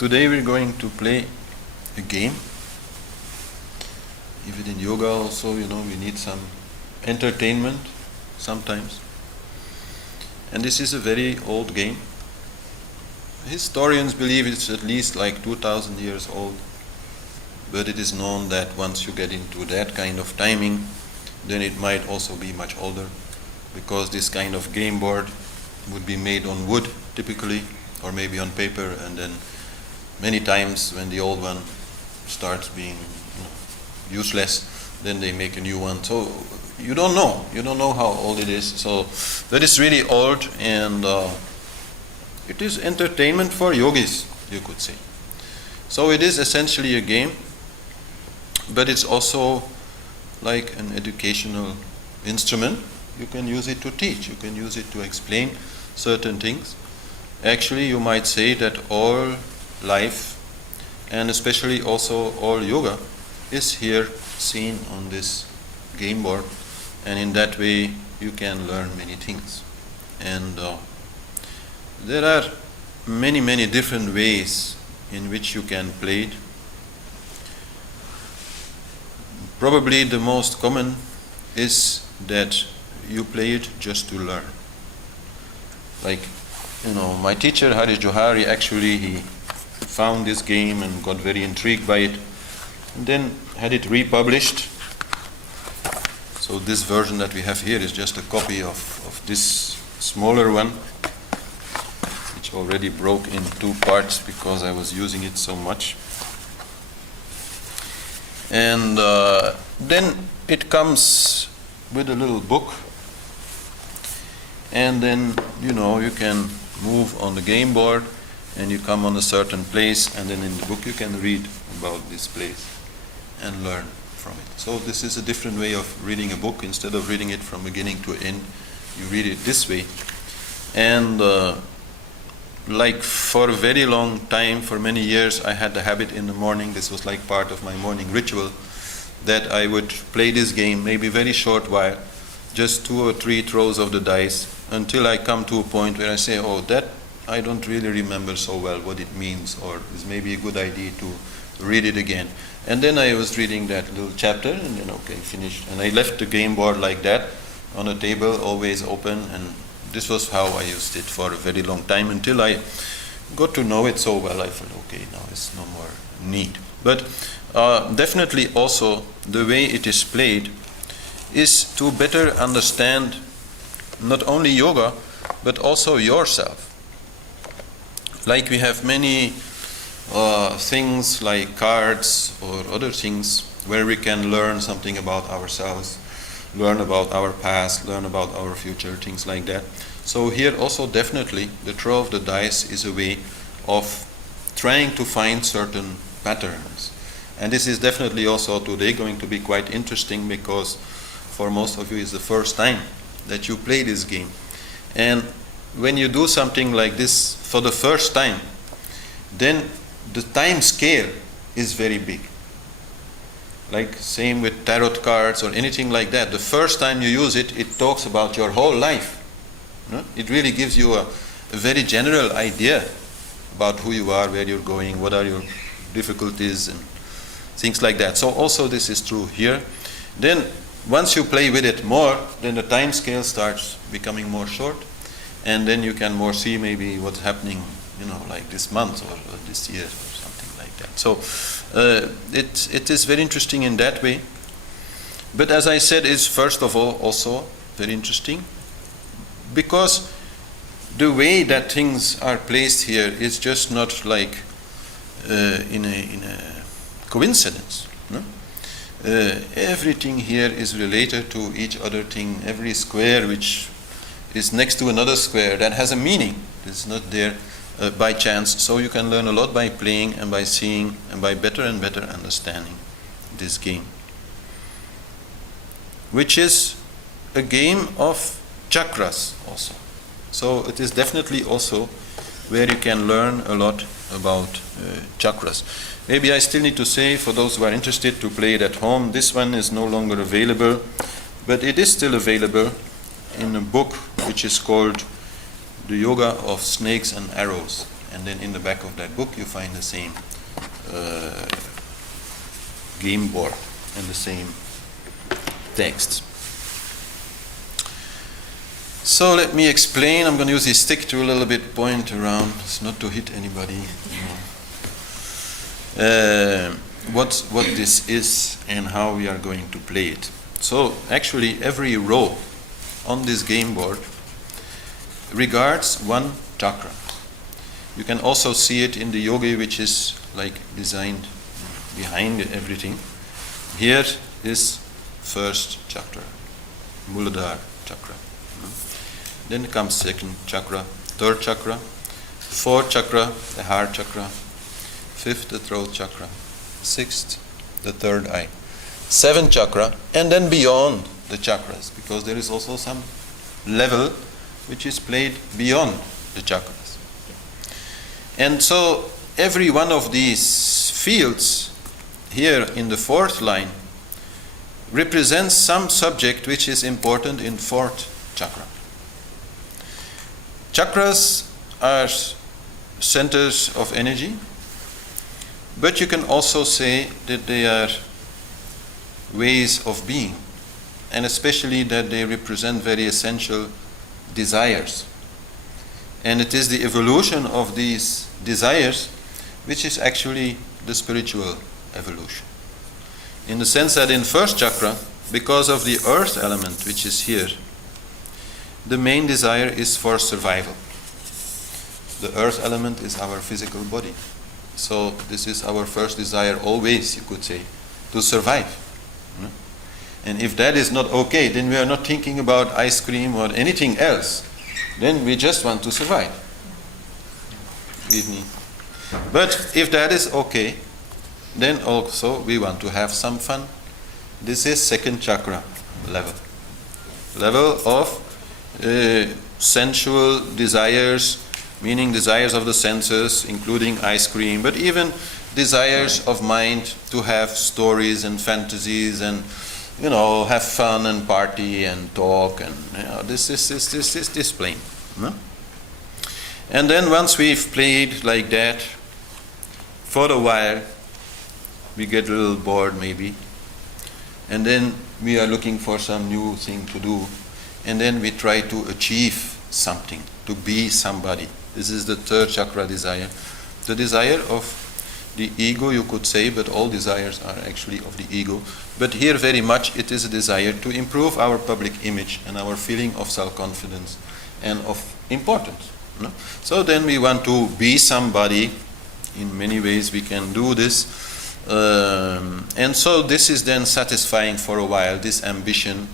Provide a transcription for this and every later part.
Today we're going to play a game. Even in yoga also, we need some entertainment sometimes. And this is a very old game. Historians believe it's at least like 2000 years old. But it is known that once you get into that kind of timing, then it might also be much older, because this kind of game board would be made on wood typically, or maybe on paper, and then many times when the old one starts being useless, then they make a new one. So you don't know how old it is. So that is really old, and it is entertainment for yogis, you could say. So it is essentially a game, but it's also like an educational instrument. You can use it to teach, you can use it to explain certain things. Actually, you might say that all life, and especially also all yoga, is here seen on this game board, and in that way you can learn many things. And there are many different ways in which you can play it. Probably the most common is that you play it just to learn. Like, my teacher Harish Johari, actually he found this game and got very intrigued by it, and then had it republished. So this version that we have here is just a copy of this smaller one, which already broke in two parts because I was using it so much. And then it comes with a little book, and then you can move on the game board and you come on a certain place, and then in the book you can read about this place and learn from it. So this is a different way of reading a book. Instead of reading it from beginning to end, you read it this way. And like for a very long time, for many years, I had the habit in the morning, this was like part of my morning ritual, that I would play this game, maybe very short while, just 2 or 3 throws of the dice, until I come to a point where I say, oh, that I don't really remember so well what it means, or it's maybe a good idea to read it again. And then I was reading that little chapter, and then okay, finished. And I left the game board like that on a table, always open, and this was how I used it for a very long time, until I got to know it so well. I thought, okay, now it's no more need. But definitely also the way it is played is to better understand not only yoga, but also yourself. Like we have many things like cards or other things where we can learn something about ourselves, learn about our past, learn about our future, things like that. So here also definitely the throw of the dice is a way of trying to find certain patterns. And this is definitely also today going to be quite interesting, because for most of you it's the first time that you play this game. And when you do something like this for the first time, then the time scale is very big. Like same with tarot cards or anything like that. The first time you use it, it talks about your whole life. It really gives you a very general idea about who you are, where you're going, what are your difficulties, and things like that. So also this is true here. Then once you play with it more, then the time scale starts becoming more short, and then you can more see maybe what's happening, like this month or this year or something like that. So it is very interesting in that way. But as I said, it's first of all also very interesting because the way that things are placed here is just not like in a coincidence. No? Everything here is related to each other thing. Every square which is next to another square, that has a meaning. It's not there by chance. So you can learn a lot by playing and by seeing and by better and better understanding this game, which is a game of chakras also. So it is definitely also where you can learn a lot about chakras. Maybe I still need to say, for those who are interested to play it at home, this one is no longer available, but it is still available in a book which is called The Yoga of Snakes and Arrows. And then in the back of that book you find the same game board and the same texts. So let me explain. I'm going to use this stick to a little bit point around. It's not to hit anybody. What this is and how we are going to play it. So actually every row on this game board regards one chakra. You can also see it in the yogi, which is like designed behind everything. Here is first chakra, Muladhara chakra. Then comes second chakra, third chakra, fourth chakra, the heart chakra, fifth, the throat chakra, sixth, the third eye, seventh chakra, and then beyond the chakras, because there is also some level which is played beyond the chakras. And so every one of these fields here in the fourth line represents some subject which is important in fourth chakra. Chakras are centers of energy, but you can also say that they are ways of being, and especially that they represent very essential desires. And it is the evolution of these desires which is actually the spiritual evolution. In the sense that in first chakra, because of the earth element which is here, the main desire is for survival. The earth element is our physical body. So this is our first desire always, you could say, to survive. And if that is not okay, then we are not thinking about ice cream or anything else. Then we just want to survive. Believe me. But if that is okay, then also we want to have some fun. This is second chakra level. Level of sensual desires, meaning desires of the senses, including ice cream, but even desires of mind to have stories and fantasies and, have fun and party and talk, and this is plane. No? And then once we've played like that for a while, we get a little bored maybe, and then we are looking for some new thing to do, and then we try to achieve something, to be somebody. This is the third chakra desire. The desire of the ego, you could say, but all desires are actually of the ego. But here very much it is a desire to improve our public image and our feeling of self-confidence and of importance. No? So then we want to be somebody. In many ways we can do this. And so this is then satisfying for a while, this ambition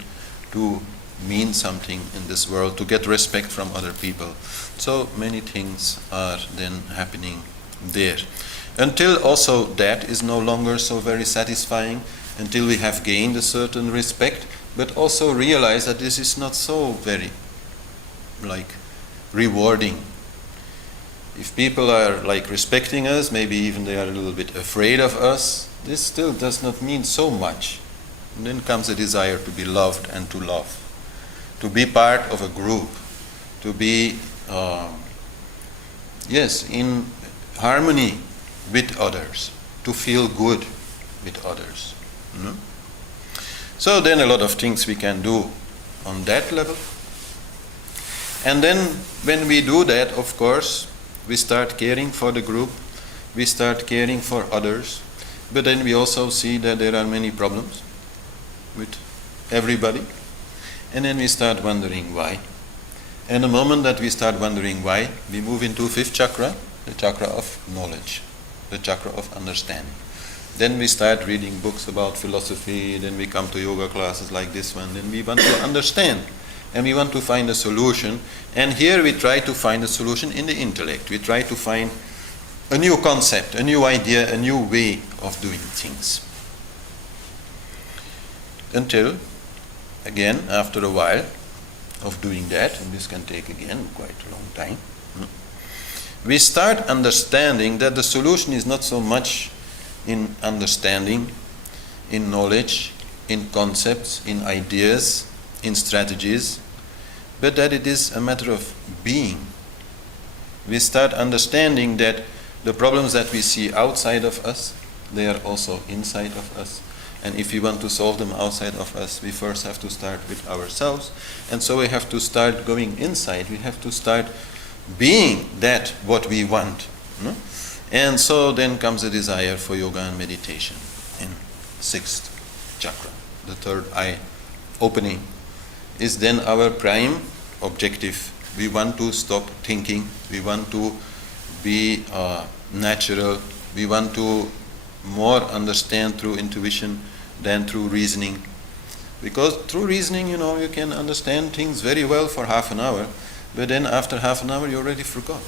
to mean something in this world, to get respect from other people. So many things are then happening there. Until also that is no longer so very satisfying, until we have gained a certain respect, but also realize that this is not so very rewarding. If people are respecting us, maybe even they are a little bit afraid of us, this still does not mean so much. And then comes a desire to be loved and to love, to be part of a group, to be in harmony with others, to feel good with others. So then a lot of things we can do on that level. And then when we do that, of course, we start caring for the group, we start caring for others, but then we also see that there are many problems with everybody, and then we start wondering why. And the moment that we start wondering why, we move into fifth chakra, the chakra of knowledge, the chakra of understanding. Then we start reading books about philosophy, then we come to yoga classes like this one, then we want to understand, and we want to find a solution. And here we try to find a solution in the intellect. We try to find a new concept, a new idea, a new way of doing things. Until, again, after a while of doing that, and this can take again quite a long time, we start understanding that the solution is not so much in understanding, in knowledge, in concepts, in ideas, in strategies, but that it is a matter of being. we start understanding that the problems that we see outside of us, they are also inside of us. And if we want to solve them outside of us, we first have to start with ourselves. And so we have to start going inside. We have to start being that what we want. No? And so then comes the desire for yoga and meditation in sixth chakra. The third eye opening is then our prime objective. We want to stop thinking. We want to be natural. We want to more understand through intuition than through reasoning. Because through reasoning, you can understand things very well for half an hour, but then after half an hour you already forgot.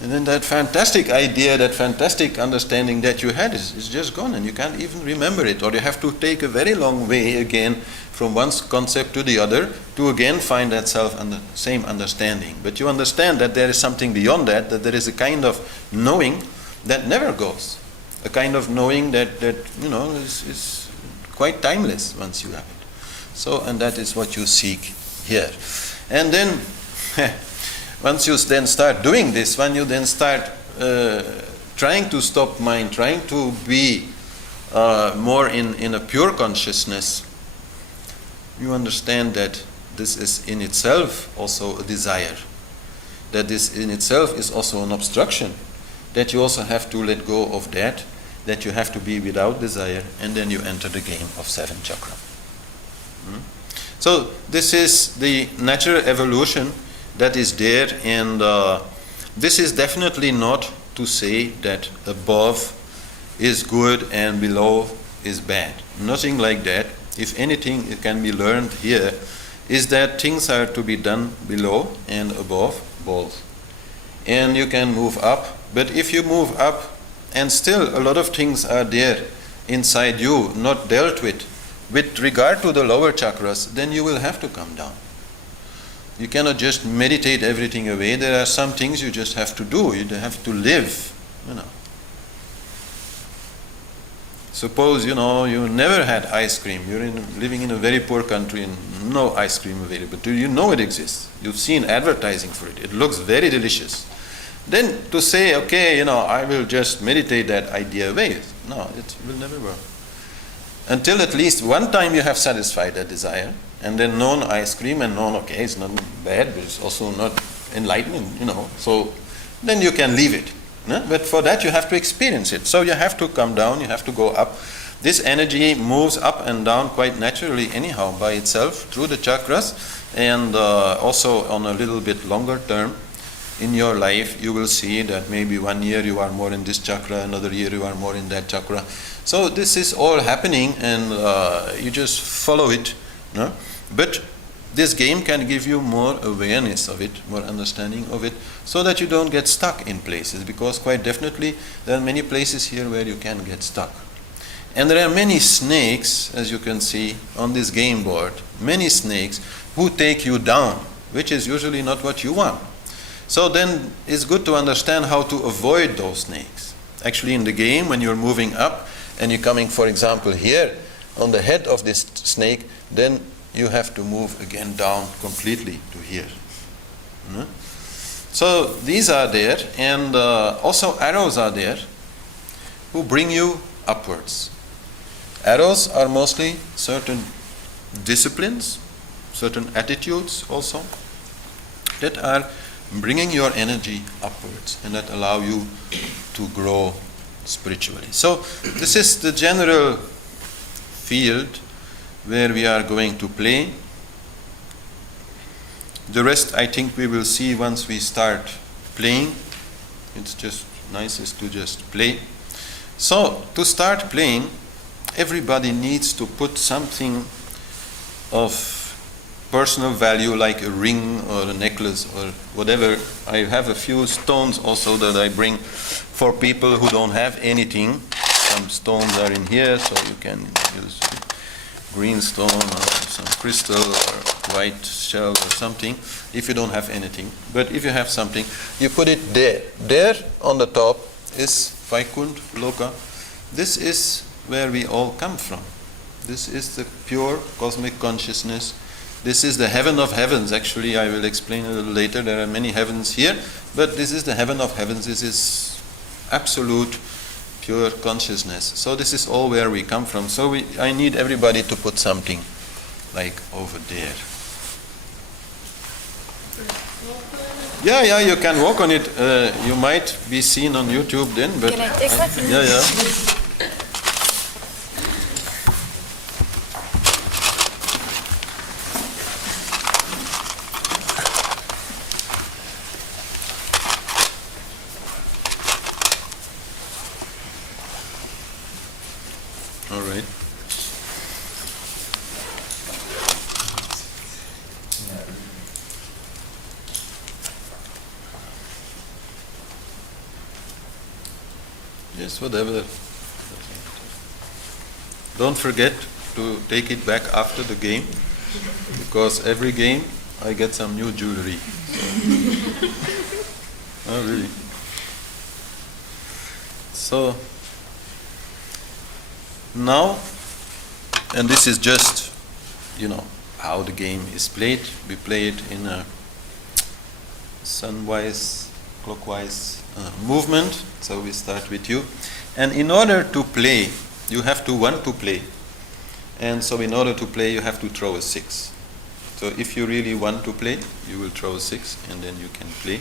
And then that fantastic idea, that fantastic understanding that you had is just gone, and you can't even remember it. Or you have to take a very long way again from one concept to the other to again find that same understanding. But you understand that there is something beyond that there is a kind of knowing that never goes. A kind of knowing that is quite timeless once you have it. So, and that is what you seek here. And then once you then start doing this, when you then start trying to stop mind, trying to be more in a pure consciousness, you understand that this is in itself also a desire, that this in itself is also an obstruction, that you also have to let go of that you have to be without desire, and then you enter the game of seven chakra. So this is the natural evolution that is there, and this is definitely not to say that above is good and below is bad. Nothing like that. If anything it can be learned here is that things are to be done below and above both. And you can move up, but if you move up and still a lot of things are there inside you, not dealt with regard to the lower chakras, then you will have to come down. You cannot just meditate everything away. There are some things you just have to do. You have to live, Suppose, you never had ice cream. You're living in a very poor country and no ice cream available. You know it exists. You've seen advertising for it. It looks very delicious. Then to say, okay, I will just meditate that idea away. No, it will never work. Until at least one time you have satisfied that desire, and then known ice cream and known, okay, it's not bad, but it's also not enlightening, So then you can leave it. But for that you have to experience it. So you have to come down, you have to go up. This energy moves up and down quite naturally anyhow by itself through the chakras, and also on a little bit longer term in your life you will see that maybe 1 year you are more in this chakra, another year you are more in that chakra. So this is all happening, and you just follow it. But this game can give you more awareness of it, more understanding of it, so that you don't get stuck in places, because quite definitely there are many places here where you can get stuck. And there are many snakes, as you can see on this game board, many snakes who take you down, which is usually not what you want. So then it's good to understand how to avoid those snakes. Actually in the game, when you're moving up and you're coming, for example, here on the head of this snake, then you have to move again down completely to here. So these are there, and also arrows are there who bring you upwards. Arrows are mostly certain disciplines, certain attitudes also, that are bringing your energy upwards and that allow you to grow spiritually. So this is the general field where we are going to play. The rest I think we will see once we start playing. It's just nicest to just play. So to start playing, everybody needs to put something of personal value, like a ring or a necklace or whatever. I have a few stones also that I bring for people who don't have anything. Some stones are in here, so you can use green stone or some crystal or white shell or something if you don't have anything. But if you have something, you put it there. There on the top is Vaikunth, Loka. This is where we all come from. This is the pure cosmic consciousness This is the heaven of heavens. Actually, I will explain a little later. There are many heavens here, but this is the heaven of heavens. This is absolute pure consciousness. So this is all where we come from. So I need everybody to put something like over there. Yeah, you can walk on it. You might be seen on YouTube then, but can I take that? Yeah. All right. Yes, whatever. Don't forget to take it back after the game, because every game I get some new jewelry. Oh, really? So, now, and this is just, how the game is played. We play it in a sunwise, clockwise movement. So we start with you. And in order to play, you have to want to play. And so in order to play, you have to throw a 6. So if you really want to play, you will throw a 6 and then you can play.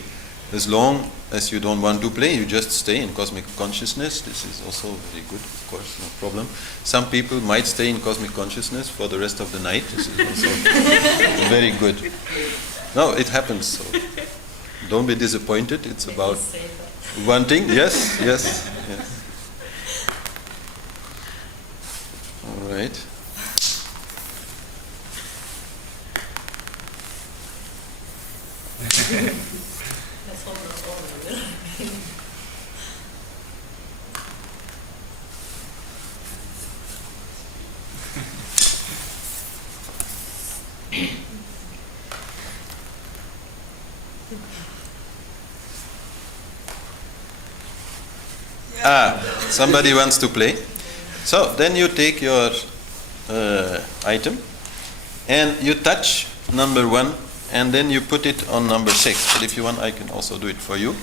As long as you don't want to play, you just stay in cosmic consciousness. This is also very good, of course, no problem. Some people might stay in cosmic consciousness for the rest of the night. This is also very good. No, it happens. So don't be disappointed. It's about wanting. Yes. All right. Somebody wants to play. So then you take your item and you touch number 1 and then you put it on number 6. But if you want, I can also do it for you.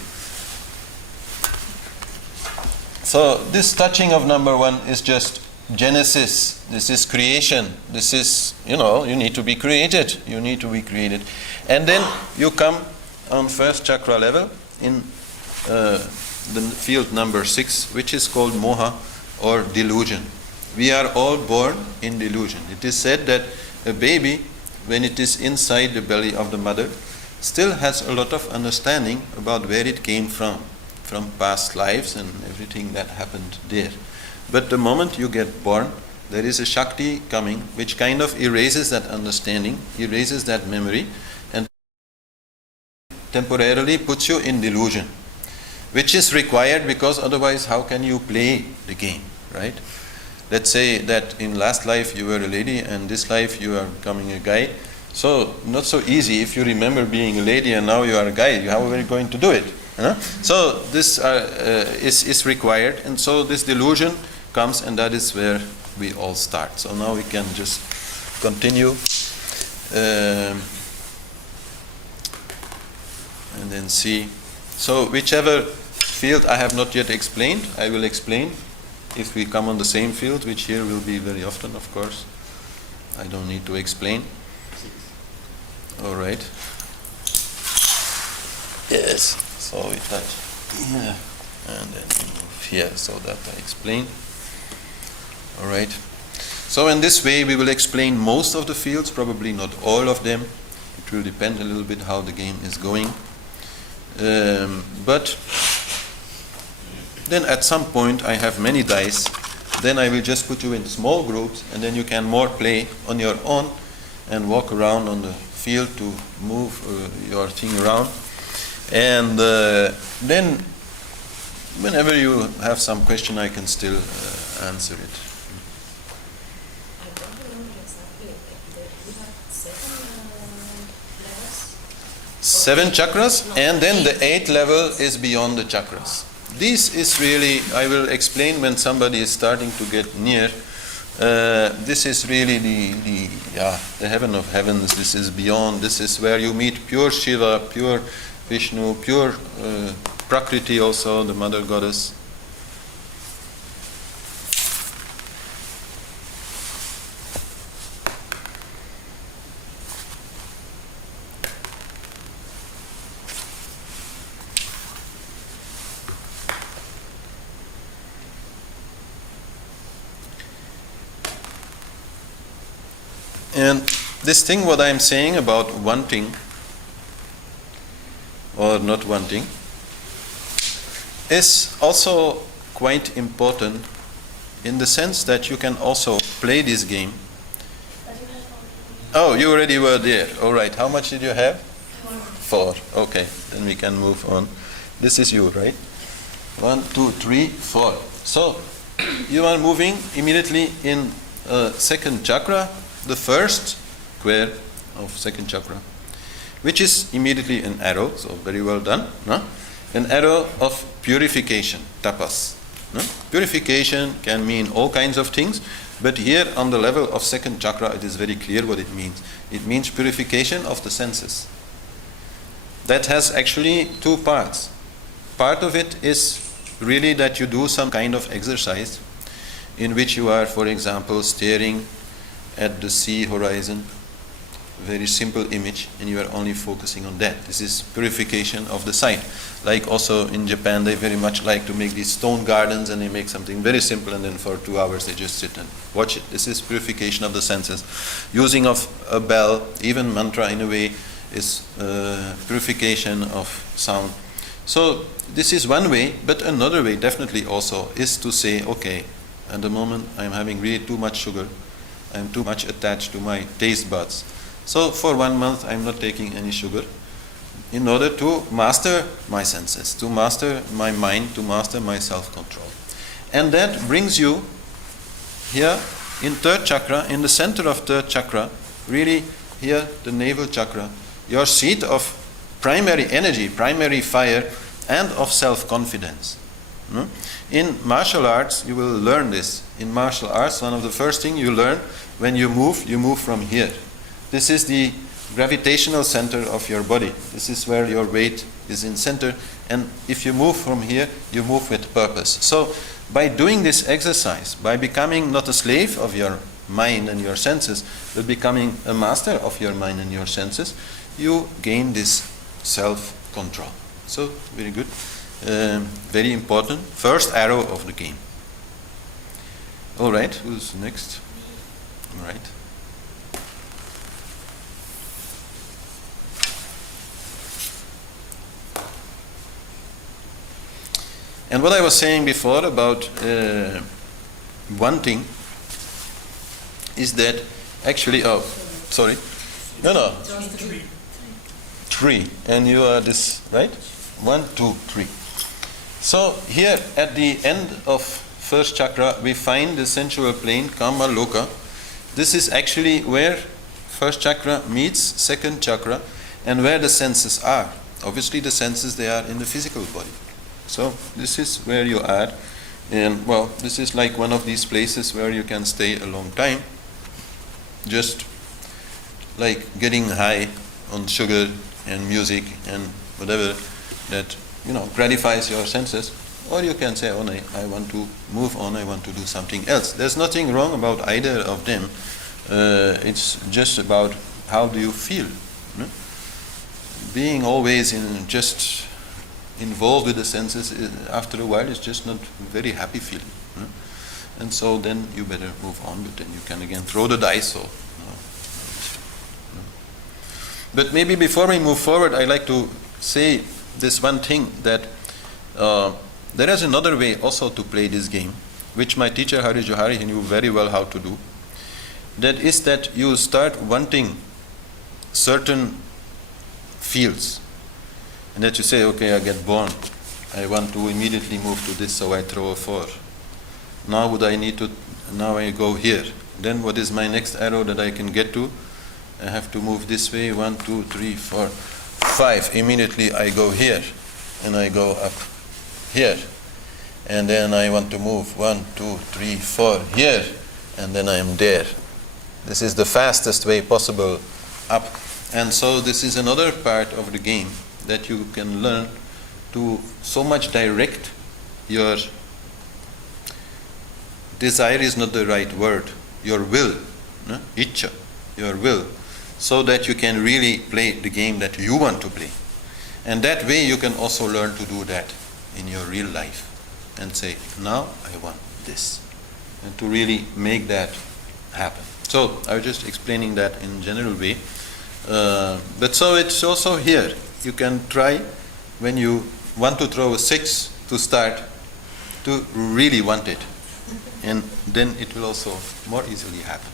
So this touching of number 1 is just Genesis. This is creation. This is, you need to be created. You need to be created. And then you come on first chakra level in the field number 6, which is called moha or delusion. We are all born in delusion. It is said that a baby, when it is inside the belly of the mother, still has a lot of understanding about where it came from past lives and everything that happened there. But the moment you get born, there is a Shakti coming which kind of erases that understanding, erases that memory, and temporarily puts you in delusion, which is required because otherwise how can you play the game, right? Let's say that in last life you were a lady and this life you are becoming a guy. So not so easy if you remember being a lady and now you are a guy. How are you going to do it? So this is required, and so this delusion comes, and that is where we all start. So now we can just continue and then see. So whichever field I have not yet explained, I will explain. If we come on the same field, which here will be very often, of course, I don't need to explain. All right. Yes. So we touch here, and then we move here, so that I explain. All right. So in this way, we will explain most of the fields, probably not all of them. It will depend a little bit how the game is going. But then at some point I have many dice, then I will just put you in small groups, and then you can more play on your own and walk around on the field to move your thing around. And then whenever you have some question, I can still answer it. I don't remember exactly. You have 7 levels? 7 chakras, and then the 8th level is beyond the chakras. This is really, I will explain when somebody is starting to get near This is really the heaven of heavens. This is beyond. This is where you meet pure Shiva, pure Vishnu, pure Prakriti also, the mother goddess. And this thing, what I am saying about wanting or not wanting, is also quite important in the sense that you can also play this game. Oh, you already were there. All right. How much did you have? 4. Okay. Then we can move on. This is you, right? 1, 2, 3, 4. So you are moving immediately in second chakra, the first square of second chakra, which is immediately an arrow. So very well done. No? An arrow of purification, tapas. No? Purification can mean all kinds of things, but here on the level of second chakra it is very clear what it means. It means purification of the senses. That has actually 2 parts. Part of it is really that you do some kind of exercise in which you are, for example, staring at the sea horizon, very simple image, and you are only focusing on that. This is purification of the sight. Like also in Japan, they very much like to make these stone gardens, and they make something very simple, and then for 2 hours they just sit and watch it. This is purification of the senses. Using of a bell, even mantra in a way, is purification of sound. So this is one way, but another way definitely also is to say, okay, at the moment I'm having really too much sugar, I'm too much attached to my taste buds. So for 1 month I'm not taking any sugar in order to master my senses, to master my mind, to master my self-control. And that brings you here in third chakra, in the center of third chakra, really here the navel chakra, your seat of primary energy, primary fire, and of self-confidence. In martial arts, you will learn this. In martial arts, one of the first things you learn, when you move from here. This is the gravitational center of your body. This is where your weight is in center. And if you move from here, you move with purpose. So by doing this exercise, by becoming not a slave of your mind and your senses, but becoming a master of your mind and your senses, you gain this self-control. So, very good. Very important. First arrow of the game. All right, who's next? All right. And what I was saying before about wanting is that actually, oh, sorry. No. 3. And you are this, right? 1, 2, 3. So here at the end of first chakra, we find the sensual plane, Kama Loka. This is actually where first chakra meets second chakra and where the senses are. Obviously the senses, they are in the physical body. So this is where you are. And well, this is like one of these places where you can stay a long time. Just like getting high on sugar and music and whatever that, gratifies your senses. Or you can say, oh, I want to move on, I want to do something else. There's nothing wrong about either of them. It's just about how do you feel. Being always just involved with the senses, after a while, is just not a very happy feeling. And so then you better move on, but then you can again throw the dice. Or, But maybe before we move forward, I'd like to say this one thing, that there is another way also to play this game, which my teacher Harish Johari knew very well how to do. That is that you start wanting certain fields, and that you say, okay, I get born, I want to immediately move to this, so I throw a 4. Now I go here. Then what is my next arrow that I can get to? I have to move this way, 1, 2, 3, 4, 5. Immediately I go here, and I go up here. And then I want to move 1, 2, 3, 4 here. and then I am there. This is the fastest way possible up. And so this is another part of the game that you can learn to so much direct your desire is not the right word, your will, no? Icha, your will, so that you can really play the game that you want to play. And that way you can also learn to do that in your real life and say, now I want this, and to really make that happen. So I was just explaining that in general way. But so it's also here. You can try when you want to throw a 6 to start to really want it. And then it will also more easily happen.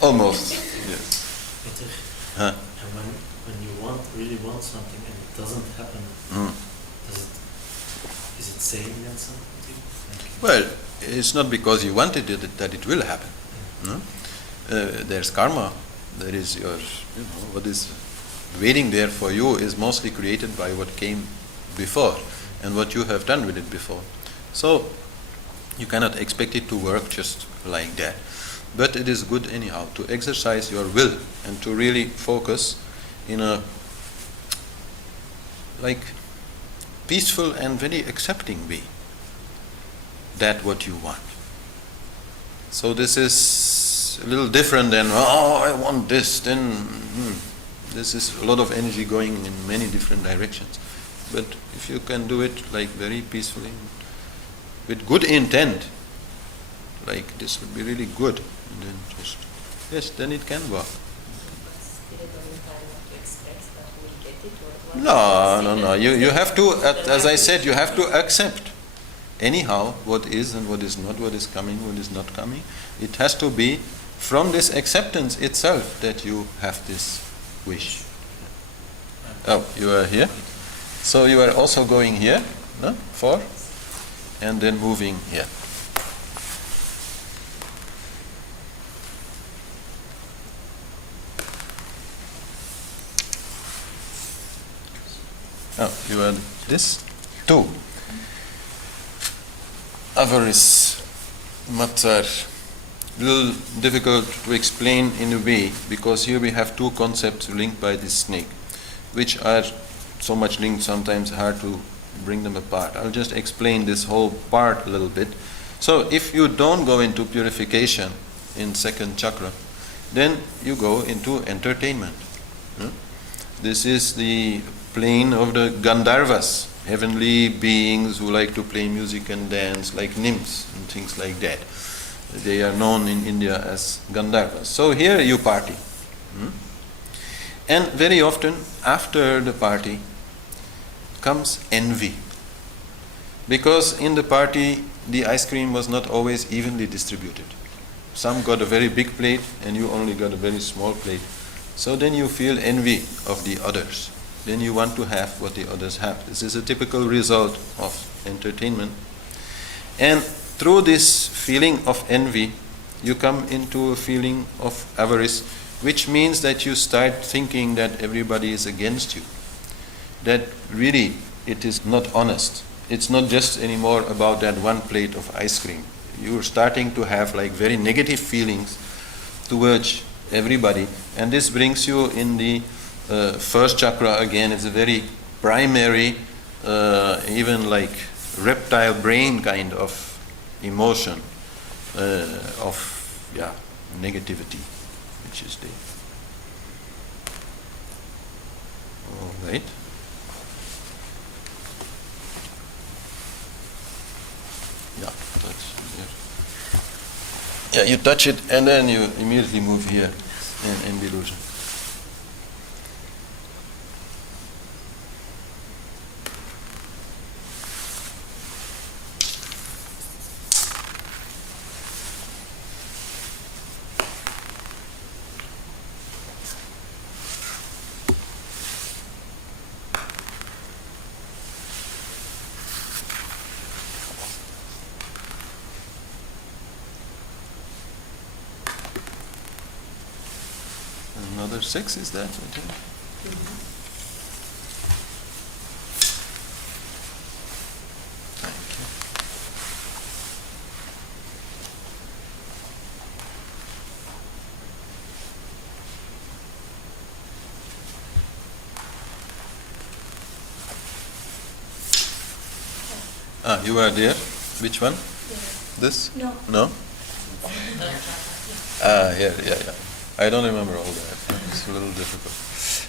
Almost, yes. Peter, Huh? and when you really want something and it doesn't happen, is it saying then something to you? Well, it's not because you wanted it that it will happen. No? There's karma. There is your, what is waiting there for you is mostly created by what came before and what you have done with it before. So you cannot expect it to work just like that. But it is good anyhow to exercise your will and to really focus in a peaceful and very accepting way that what you want. So this is a little different than, I want this, then this is a lot of energy going in many different directions. But if you can do it very peacefully, with good intent, this would be really good. And then then it can work. No. You have to, as I said, you have to accept anyhow what is and what is not, what is coming, what is not coming. It has to be from this acceptance itself that you have this wish. Oh, you are here? So you are also going here, no? 4, and then moving here. Oh, you are this? 2. Avarice, matzar. Little difficult to explain in a way, because here we have 2 concepts linked by this snake, which are so much linked sometimes hard to bring them apart. I'll just explain this whole part a little bit. So if you don't go into purification in 2nd chakra, then you go into entertainment. This is the plane of the Gandharvas, heavenly beings who like to play music and dance, like nymphs and things like that. They are known in India as Gandharvas. So here you party. And very often after the party comes envy. Because in the party the ice cream was not always evenly distributed. Some got a very big plate and you only got a very small plate. So then you feel envy of the others. Then you want to have what the others have. This is a typical result of entertainment. And through this feeling of envy, you come into a feeling of avarice, which means that you start thinking that everybody is against you. That really it is not honest. It's not just anymore about that one plate of ice cream. You're starting to have very negative feelings towards everybody. And this brings you in the 1st chakra again. It's a very primary, even reptile brain kind of emotion of negativity, which is there. All right. Yeah, touch there. Yeah, you touch it and then you immediately move here in delusion. Another 6 is that, I think. You are there. Which one? Yes. This? No. No? Here, yeah. I don't remember all that. It's a little difficult.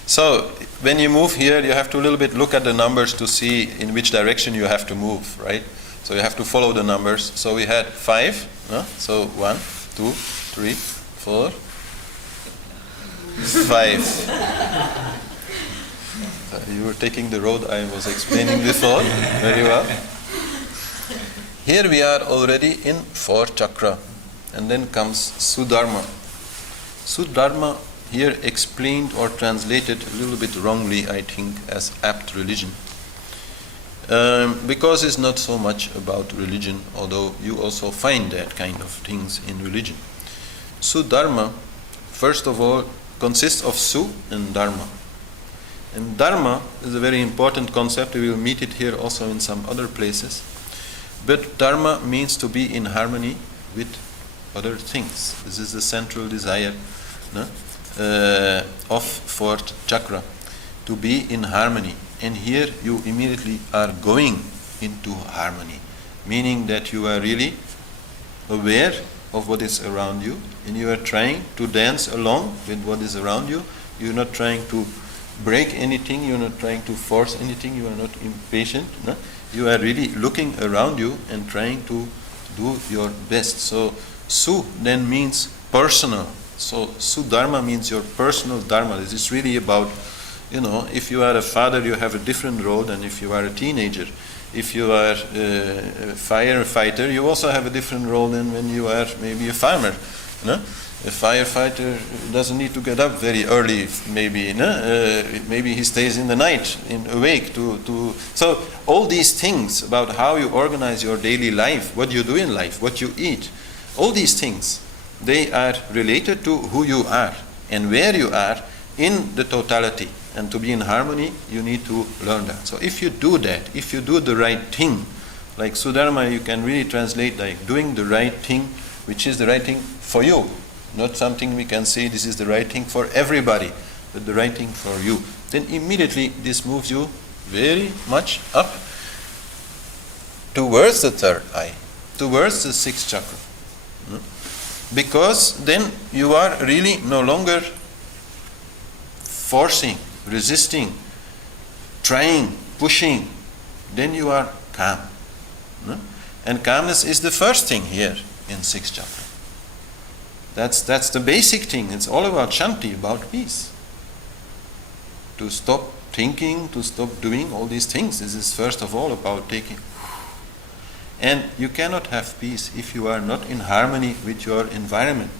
So, when you move here, you have to a little bit look at the numbers to see in which direction you have to move, right? So you have to follow the numbers. So we had 5, no? So 1, 2, 3, 4, 5. You were taking the road I was explaining before, very well. Here we are already in 4 chakra, and then comes Sudharma. Sudharma here explained or translated a little bit wrongly, I think, as apt religion. Because it's not so much about religion, although you also find that kind of things in religion. Sudharma, first of all, consists of Su and Dharma. And Dharma is a very important concept. We will meet it here also in some other places. But Dharma means to be in harmony with other things. This is the central desire, no? Of 4th chakra, to be in harmony. And here you immediately are going into harmony, meaning that you are really aware of what is around you, and you are trying to dance along with what is around you. You are not trying to break anything, you are not trying to force anything, you are not impatient. No? You are really looking around you and trying to do your best. So Su then means personal. So Sudharma means your personal dharma. This is really about, if you are a father, you have a different role than if you are a teenager. If you are a firefighter, you also have a different role than when you are maybe a farmer. No? A firefighter doesn't need to get up very early, maybe. No? Maybe he stays in the night, awake. So all these things about how you organize your daily life, what you do in life, what you eat, all these things, they are related to who you are and where you are in the totality. And to be in harmony, you need to learn that. So if you do that, if you do the right thing, like Sudharma, you can really translate like doing the right thing, which is the right thing for you. Not something we can say this is the right thing for everybody, but the right thing for you. Then immediately this moves you very much up towards the 3rd eye, towards the 6th chakra. Because then you are really no longer forcing, resisting, trying, pushing. Then you are calm. And calmness is the first thing here in 6th chakra. That's the basic thing. It's all about shanti, about peace. To stop thinking, to stop doing all these things. This is first of all about taking. And you cannot have peace if you are not in harmony with your environment.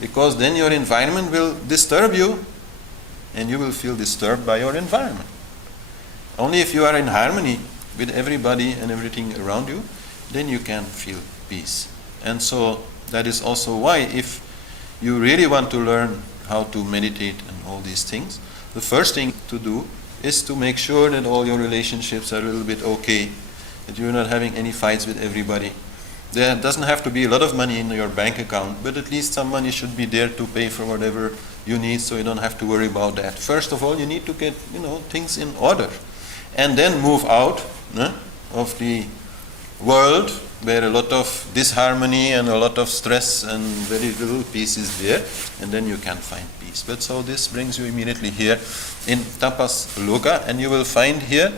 Because then your environment will disturb you and you will feel disturbed by your environment. Only if you are in harmony with everybody and everything around you, then you can feel peace. And so that is also why if you really want to learn how to meditate and all these things, the first thing to do is to make sure that all your relationships are a little bit okay, that you're not having any fights with everybody. There doesn't have to be a lot of money in your bank account, but at least some money should be there to pay for whatever you need, so you don't have to worry about that. First of all, you need to get things in order, and then move out of the world where a lot of disharmony and a lot of stress and very little peace is there, and then you can find peace. But so this brings you immediately here in tapas loka, and you will find here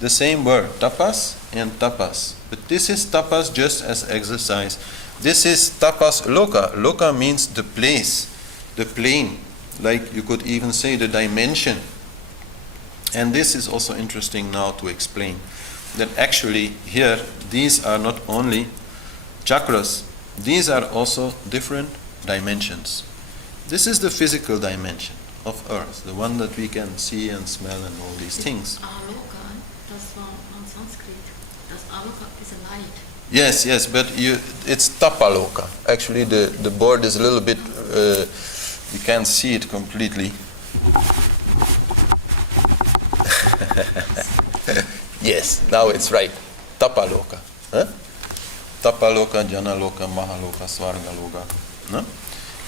the same word, tapas and tapas. But this is tapas just as exercise. This is tapas loka. Loka means the place, the plane, like you could even say the dimension. And this is also interesting now to explain, that actually here these are not only chakras, these are also different dimensions. This is the physical dimension of earth, the one that we can see and smell and all these things. Aloka, das war on Sanskrit. Das Aloka is a light. Yes, but it's tapaloka. Actually the board is a little bit, you can't see it completely. Yes, now it's right. Tapaloka. Tapaloka, Janaloka, Mahaloka, Svargaloka. No?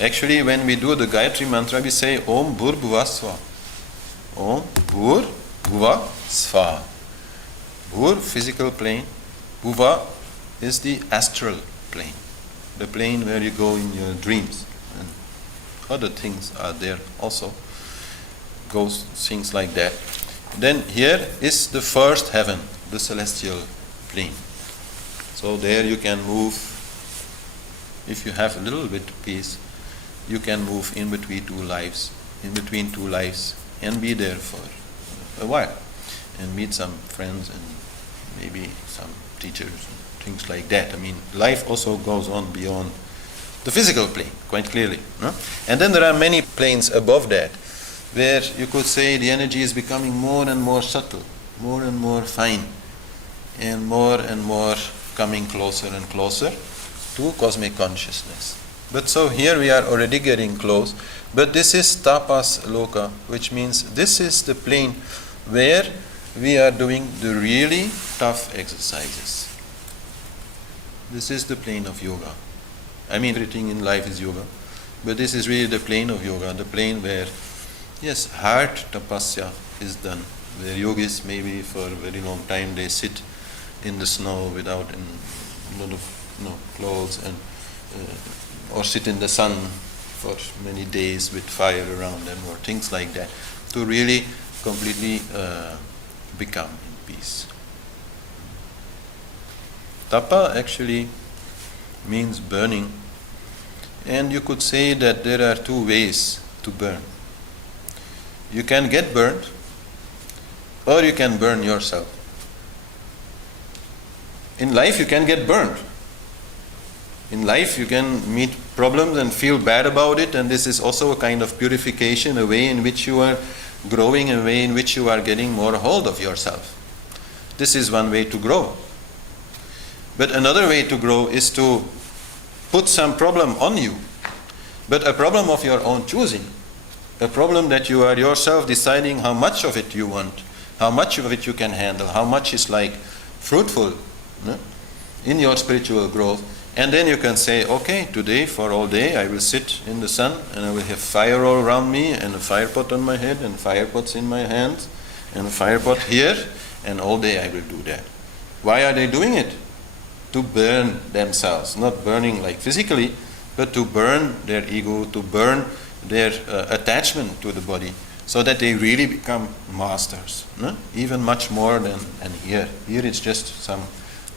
Actually, when we do the Gayatri mantra, we say Om Bhur Bhuva Sva. Om Bhur Bhuva Sva. Bhur, physical plane. Bhuva is the astral plane, the plane where you go in your dreams, and other things are there also, ghosts, things like that. Then here is the first heaven, the celestial plane. So there you can move, if you have a little bit of peace, you can move in between two lives, and be there for a while, and meet some friends and maybe some teachers and things like that. I mean, life also goes on beyond the physical plane, quite clearly. No? And then there are many planes above that, where you could say the energy is becoming more and more subtle, more and more fine, and more coming closer and closer to cosmic consciousness. But so here we are already getting close, but this is tapas loka, which means this is the plane where we are doing the really tough exercises. This is the plane of yoga. I mean, everything in life is yoga, but this is really the plane of yoga, the plane where, yes, hard tapasya is done, where yogis maybe for a very long time they sit in the snow without a lot of clothes, and or sit in the sun for many days with fire around them, or things like that, to really completely become in peace. Tapa actually means burning, and you could say that there are two ways to burn. You can get burned, or you can burn yourself. In life you can get burned. In life you can meet problems and feel bad about it, and this is also a kind of purification, a way in which you are growing, a way in which you are getting more hold of yourself. This is one way to grow. But another way to grow is to put some problem on you, but a problem of your own choosing, a problem that you are yourself deciding how much of it you want, how much of it you can handle, how much is like fruitful, no, in your spiritual growth. And then you can say, okay, today for all day I will sit in the sun, and I will have fire all around me, and a fire pot on my head, and fire pots in my hands, and a fire pot here, and all day I will do that. Why are they doing it? To burn themselves, not burning like physically, but to burn their ego, to burn their attachment to the body, so that they really become masters, no? Even much more than here. Here it's just some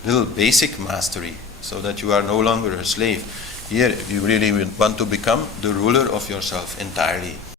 little basic mastery, so that you are no longer a slave. Here you really want to become the ruler of yourself entirely.